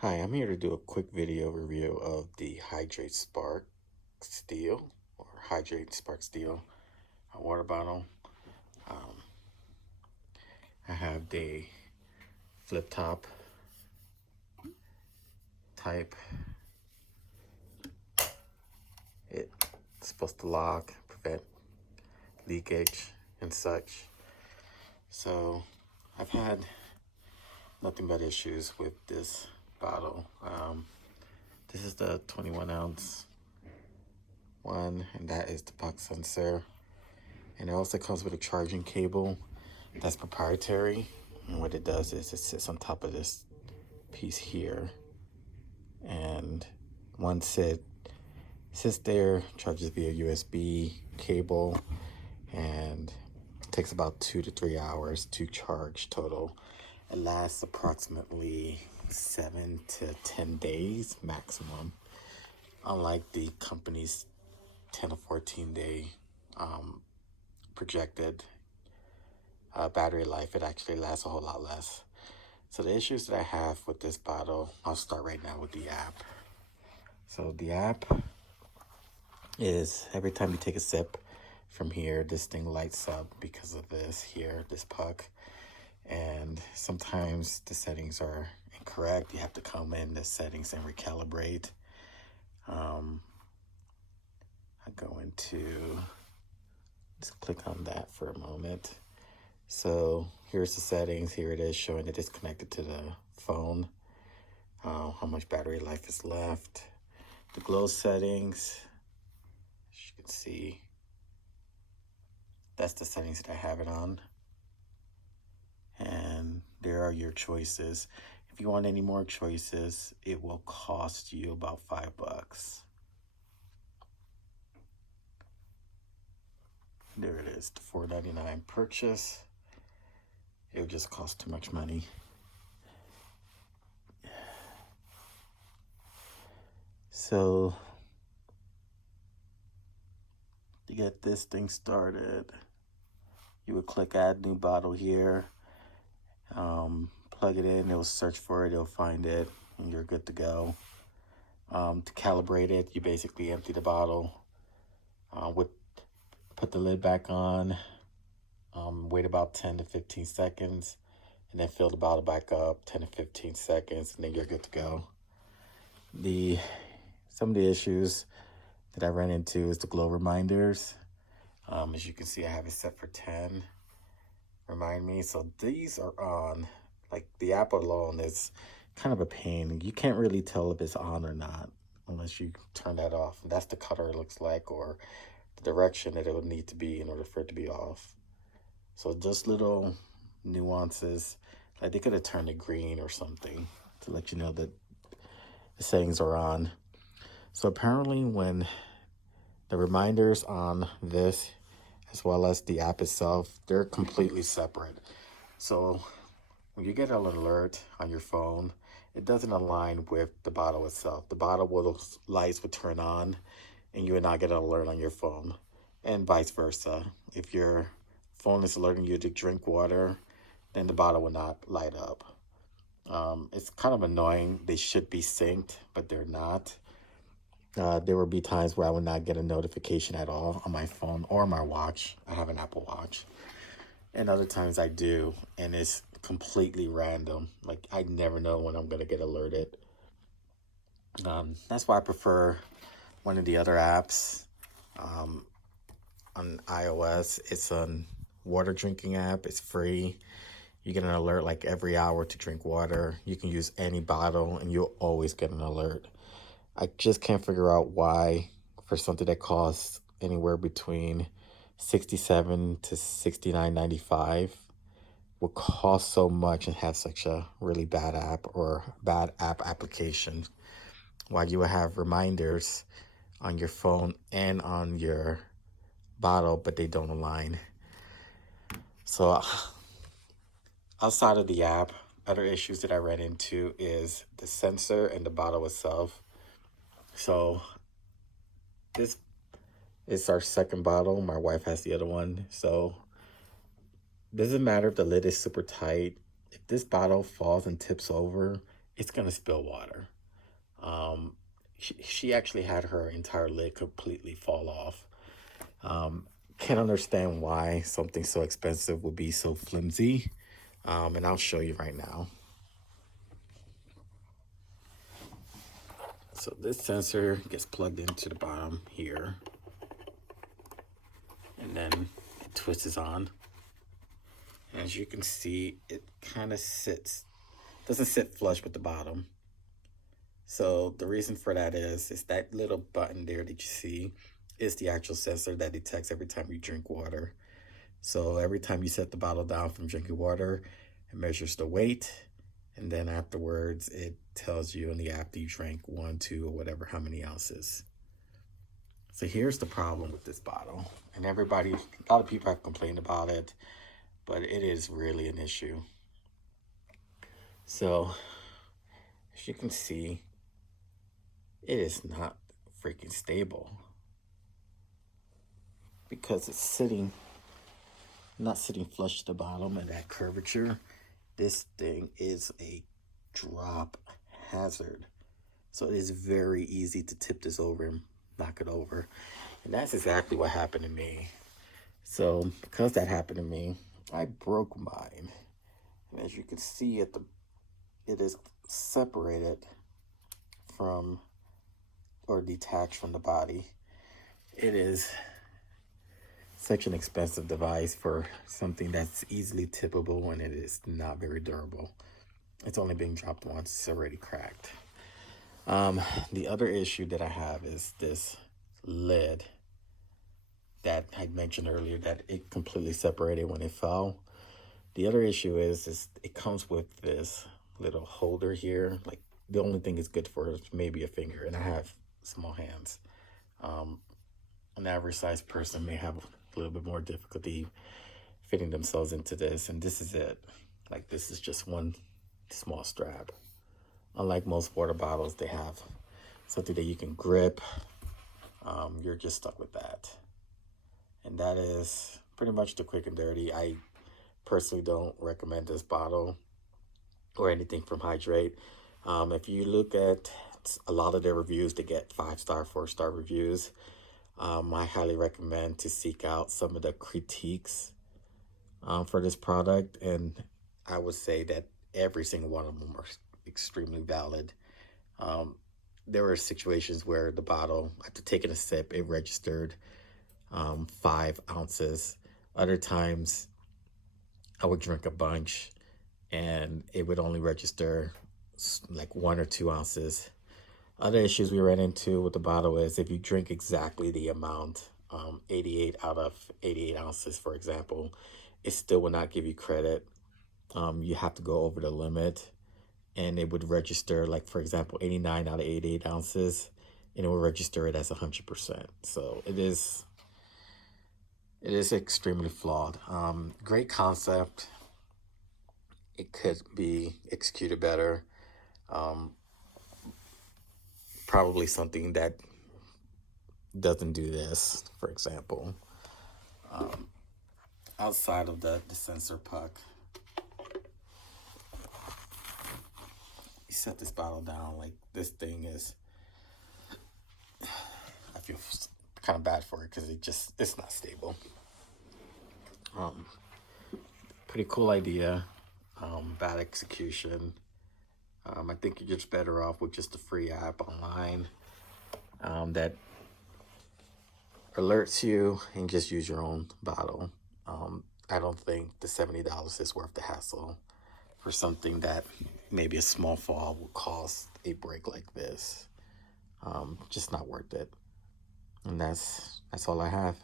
Hi, I'm here to do a quick video review of the Hydrate Spark Steel or Hydrate Spark Steel water bottle. Um, I have the flip top type. It's supposed to lock, prevent leakage and such. So I've had nothing but issues with this bottle. This is the 21 ounce one, and that is the puck sensor. And it also comes with a charging cable that's proprietary. And what it does is it sits on top of this piece here. And once it sits there, charges via USB cable, and it takes about 2 to 3 hours to charge total. It lasts approximately 7 to 10 days maximum, unlike the company's 10 to 14 day projected battery life. It actually lasts a whole lot less. So the issues that I have with this bottle, I'll start right now with the app. So the app is every time you take a sip from here, this thing lights up because of this here, this puck. And sometimes the settings are incorrect. You have to come in the settings and recalibrate. I go into, just click on that for a moment. So here's the settings. Here it is showing that it's connected to the phone. How much battery life is left. The glow settings, as you can see, that's the settings that I have it on. And there are your choices. If you want any more choices, it will cost you about $5. There it is, the $4.99 purchase. It would just cost too much money. So to get this thing started, you would click add new bottle here, plug it in, it will search for it, it'll find it, and you're good to go. To calibrate it, you basically empty the bottle, put the lid back on, wait about 10 to 15 seconds, and then fill the bottle back up 10 to 15 seconds, and then you're good to go. Some of the issues that I ran into is the glow reminders. As you can see, I have it set for 10. Remind me. So these are on. Like the app alone is kind of a pain. You can't really tell if it's on or not unless you turn that off. And that's the color it looks like, or the direction that it would need to be in order for it to be off. So just little nuances. Like they could have turned it green or something to let you know that the settings are on. So apparently when the reminders on this, as well as the app itself, they're completely separate. So when you get an alert on your phone, it doesn't align with the bottle itself. The bottle lights would turn on and you would not get an alert on your phone, and vice versa. If your phone is alerting you to drink water, then the bottle will not light up. It's kind of annoying. They should be synced, but they're not. There will be times where I would not get a notification at all on my phone or my watch. I have an Apple Watch. And other times I do, and it's completely random. Like, I never know when I'm going to get alerted. That's why I prefer one of the other apps on iOS. It's a water drinking app. It's free. You get an alert like every hour to drink water. You can use any bottle, and you'll always get an alert. I just can't figure out why, for something that costs anywhere between $67 to $69.95, would cost so much and have such a really bad app or bad app application. While you would have reminders on your phone and on your bottle, but they don't align. So outside of the app, other issues that I ran into is the sensor and the bottle itself. So this is our second bottle. My wife has the other one. So it doesn't matter if the lid is super tight. If this bottle falls and tips over, it's gonna spill water. She actually had her entire lid completely fall off. Can't understand why something so expensive would be so flimsy. And I'll show you right now. So this sensor gets plugged into the bottom here, and then it twists on. And as you can see, it kind of doesn't sit flush with the bottom. So the reason for that is that little button there that you see is the actual sensor that detects every time you drink water. So every time you set the bottle down from drinking water, it measures the weight, and then afterwards it tells you in the app that you drank 1, 2, or whatever, how many ounces. So here's the problem with this bottle, and a lot of people have complained about it, but it is really an issue. So as you can see, it is not freaking stable because it's not sitting flush to the bottom at that curvature. This thing is a drop hazard. So it is very easy to tip this over and knock it over. And that's exactly what happened to me. So because that happened to me, I broke mine. And as you can see, it is separated from or detached from the body. It is such an expensive device for something that's easily tippable, and it is not very durable. It's only being dropped once, it's already cracked. The other issue that I have is this lid that I mentioned earlier, that it completely separated when it fell. The other issue is it comes with this little holder here. Like, the only thing it's good for is maybe a finger, and I have small hands. An average sized person may have a little bit more difficulty fitting themselves into this, and this is it. Like, this is just one small strap. Unlike most water bottles, they have something that you can grip. You're just stuck with that. And that is pretty much the quick and dirty. I personally don't recommend this bottle or anything from Hydrate. If you look at a lot of their reviews, they get 5-star, 4-star reviews. I highly recommend to seek out some of the critiques for this product, and I would say that every single one of them are extremely valid. There were situations where the bottle, after taking a sip, it registered 5 ounces. Other times I would drink a bunch and it would only register like 1 or 2 ounces. Other issues we ran into with the bottle is if you drink exactly the amount, 88 out of 88 ounces, for example, it still will not give you credit. You have to go over the limit, and it would register, like, for example, 89 out of 88 ounces, and it will register it as 100%. So it is extremely flawed. Great concept. It could be executed better. Probably something that doesn't do this, for example. Outside of the sensor puck, you set this bottle down, like, this thing is, I feel kind of bad for it because it's not stable. Pretty cool idea, bad execution. I think you're just better off with just a free app online that alerts you, and just use your own bottle. I don't think the $70 is worth the hassle for something that maybe a small fall will cause a break like this. Just not worth it. And that's all I have.